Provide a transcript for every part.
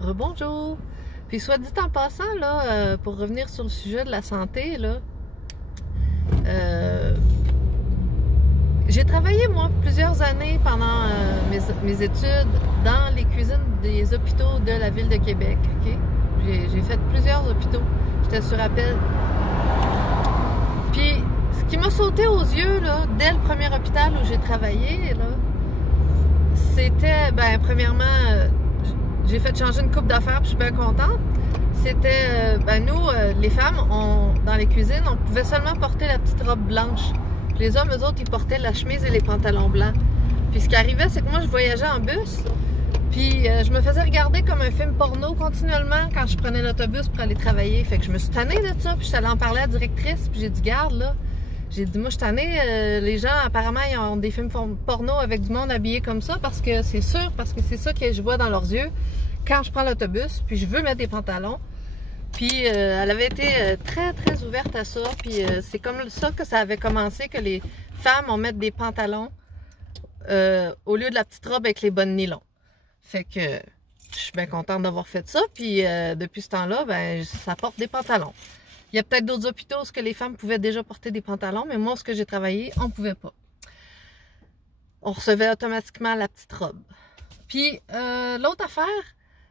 Rebonjour! Puis soit dit en passant, là, pour revenir sur le sujet de la santé, là, j'ai travaillé, moi, plusieurs années pendant mes études dans les cuisines des hôpitaux de la ville de Québec, OK? J'ai fait plusieurs hôpitaux. J'étais sur appel. Puis, ce qui m'a sauté aux yeux, là, dès le premier hôpital où j'ai travaillé, là, c'était, ben, premièrement, j'ai fait changer une coupe d'affaires, puis je suis bien contente. C'était, ben, nous, les femmes, dans les cuisines, on pouvait seulement porter la petite robe blanche. Puis les hommes, eux autres, ils portaient la chemise et les pantalons blancs. Puis ce qui arrivait, c'est que moi, je voyageais en bus. Puis je me faisais regarder comme un film porno continuellement quand je prenais l'autobus pour aller travailler. Fait que je me suis tannée de ça, puis je suis allée en parler à la directrice, puis j'ai dit, garde, là. J'ai dit, moi, je suis tannée, les gens, apparemment, ils ont des films porno avec du monde habillé comme ça, parce que c'est sûr, parce que c'est ça que je vois dans leurs yeux quand je prends l'autobus, puis je veux mettre des pantalons. Puis elle avait été très, très ouverte à ça, puis c'est comme ça que ça avait commencé, que les femmes, on met des pantalons au lieu de la petite robe avec les bonnes nylons. Fait que je suis bien contente d'avoir fait ça, puis depuis ce temps-là, ben ça porte des pantalons. Il y a peut-être d'autres hôpitaux où les femmes pouvaient déjà porter des pantalons, mais moi, ce que j'ai travaillé, on ne pouvait pas. On recevait automatiquement la petite robe. Puis, l'autre affaire,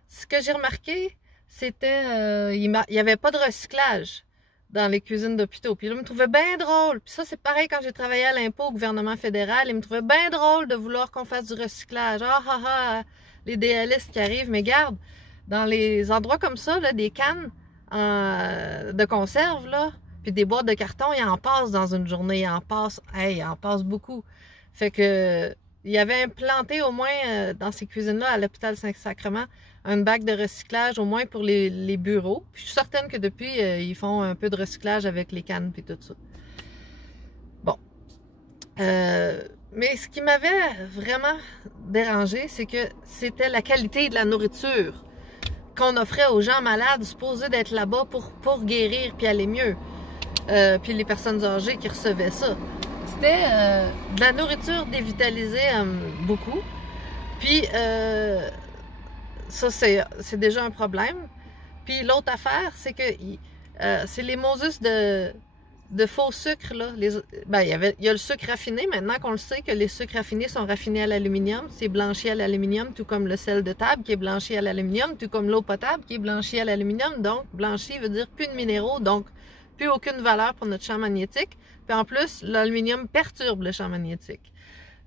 ce que j'ai remarqué, c'était il n'y avait pas de recyclage dans les cuisines d'hôpitaux. Puis là, ils me trouvaient bien drôle. Puis ça, c'est pareil quand j'ai travaillé à l'impôt au gouvernement fédéral. Ils me trouvaient bien drôle de vouloir qu'on fasse du recyclage. Ah, ah, ah, les DListes qui arrivent. Mais garde, dans les endroits comme ça, là, des cannes de conserve, là, puis des boîtes de carton, il en passe dans une journée, il en passe beaucoup. Fait que il y avait implanté au moins dans ces cuisines-là, à l'hôpital Saint-Sacrement, un bac de recyclage, au moins pour les bureaux. Puis je suis certaine que depuis, ils font un peu de recyclage avec les cannes puis tout ça. Bon. Mais ce qui m'avait vraiment dérangé, c'est que c'était la qualité de la nourriture qu'on offrait aux gens malades, supposés d'être là-bas pour guérir puis aller mieux. Puis les personnes âgées qui recevaient ça. C'était de la nourriture dévitalisée beaucoup. Puis ça, c'est déjà un problème. Puis l'autre affaire, c'est que c'est les Moses de faux sucre, là. Ben, il y a le sucre raffiné, maintenant qu'on le sait que les sucres raffinés sont raffinés à l'aluminium, c'est blanchi à l'aluminium, tout comme le sel de table qui est blanchi à l'aluminium, tout comme l'eau potable qui est blanchie à l'aluminium. Donc, blanchi veut dire plus de minéraux, donc plus aucune valeur pour notre champ magnétique. Puis en plus, l'aluminium perturbe le champ magnétique.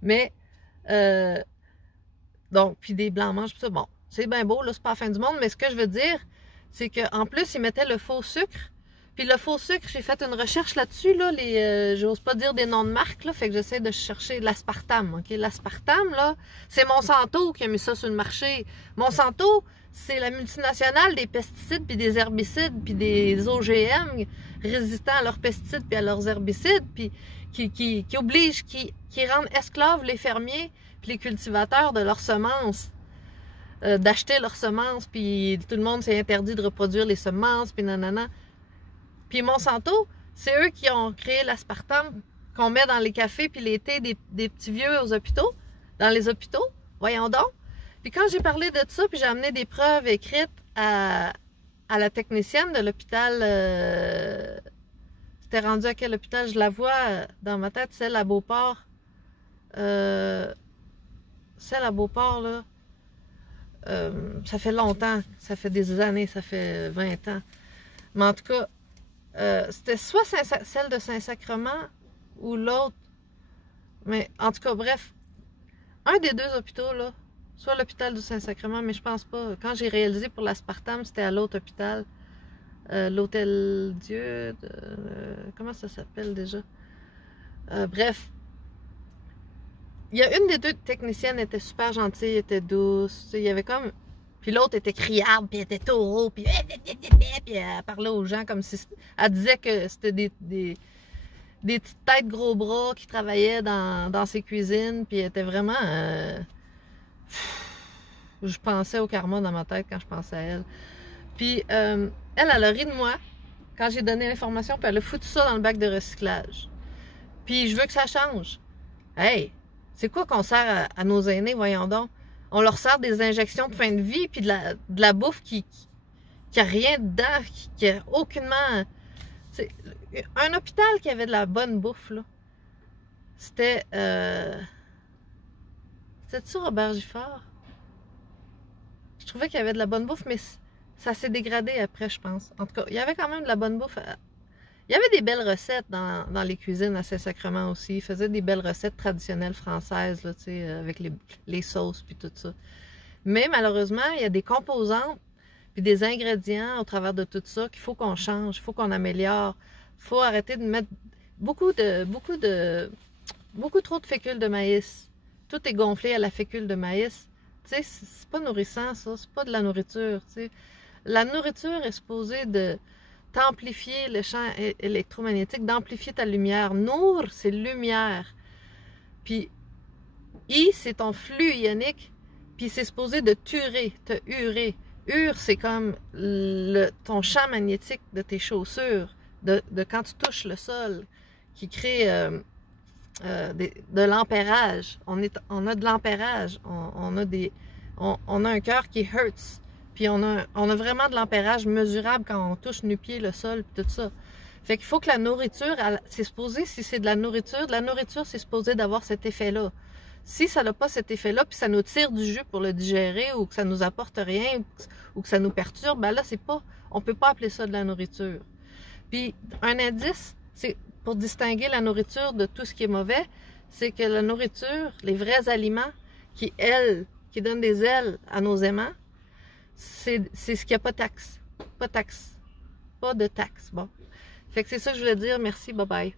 Mais, donc, puis des blancs manges, tout ça, bon, c'est bien beau, là, c'est pas la fin du monde, mais ce que je veux dire, c'est qu'en plus, ils mettaient le faux sucre. Puis le faux sucre, j'ai fait une recherche là-dessus, là, j'ose pas dire des noms de marques, là, fait que j'essaie de chercher l'aspartame, ok? L'aspartame, là, c'est Monsanto qui a mis ça sur le marché. Monsanto, c'est la multinationale des pesticides, puis des herbicides, puis des OGM résistants à leurs pesticides puis à leurs herbicides, puis qui obligent, qui rendent esclaves les fermiers puis les cultivateurs de leurs semences, d'acheter leurs semences, puis tout le monde s'est interdit de reproduire les semences, puis nanana. Puis Monsanto, c'est eux qui ont créé l'aspartame qu'on met dans les cafés puis les thés des petits vieux aux hôpitaux, dans les hôpitaux, voyons donc. Puis quand j'ai parlé de ça, puis j'ai amené des preuves écrites à la technicienne de l'hôpital, c'était rendu à quel hôpital? Je la vois dans ma tête, celle à Beauport. Celle à Beauport, là, ça fait longtemps, ça fait des années, ça fait 20 ans. Mais en tout cas, c'était soit celle de Saint-Sacrement ou l'autre. Mais en tout cas, bref, un des deux hôpitaux, là, soit l'hôpital du Saint-Sacrement, mais je pense pas. Quand j'ai réalisé pour l'aspartame, c'était à l'autre hôpital. L'Hôtel Dieu, comment ça s'appelle déjà? Bref. Il y a une des deux techniciennes qui était super gentille, était douce. Il y avait comme... Puis l'autre était criarde, puis elle était taureau, puis elle parlait aux gens comme si... Elle disait que c'était des petites têtes gros bras qui travaillaient dans ses cuisines, puis elle était vraiment... je pensais au karma dans ma tête quand je pensais à elle. Puis elle a ri de moi quand j'ai donné l'information, puis elle a foutu ça dans le bac de recyclage. Puis je veux que ça change. Hey! C'est quoi qu'on sert à nos aînés, voyons donc? on leur sert des injections de fin de vie, puis de la bouffe qui a rien dedans, qui a aucunement... un hôpital qui avait de la bonne bouffe, là, c'était... C'était-tu Robert Giffard? Je trouvais qu'il y avait de la bonne bouffe, mais ça s'est dégradé après, je pense. En tout cas, il y avait quand même de la bonne bouffe. Il y avait des belles recettes dans les cuisines à Saint-Sacrement aussi. Ils faisaient des belles recettes traditionnelles françaises, là, avec les sauces puis tout ça. Mais malheureusement, il y a des composantes puis des ingrédients au travers de tout ça qu'il faut qu'on change, il faut qu'on améliore. Il faut arrêter de mettre beaucoup trop de fécule de maïs. Tout est gonflé à la fécule de maïs. Tu sais, c'est pas nourrissant, ça. C'est pas de la nourriture, tu sais. La nourriture est supposée de t'amplifier le champ électromagnétique, d'amplifier ta lumière. Nour, c'est lumière. Puis, I, c'est ton flux ionique. Puis, c'est supposé de t'urer, te hurer. Ur, c'est comme ton champ magnétique de tes chaussures, de quand tu touches le sol, qui crée de l'ampérage. On a de l'ampérage. On a un cœur qui hertz. Puis on a vraiment de l'ampérage mesurable quand on touche nu-pied, le sol, puis tout ça. Fait qu'il faut que la nourriture, c'est supposé, si c'est de la nourriture c'est supposé d'avoir cet effet-là. Si ça n'a pas cet effet-là, puis ça nous tire du jus pour le digérer, ou que ça nous apporte rien, ou que ça nous perturbe, ben là, on peut pas appeler ça de la nourriture. Puis un indice, c'est pour distinguer la nourriture de tout ce qui est mauvais, c'est que la nourriture, les vrais aliments qui donnent des ailes à nos aimants, c'est ce qui n'a pas de taxe. Pas de taxe. Bon. Fait que c'est ça que je voulais dire. Merci, bye bye.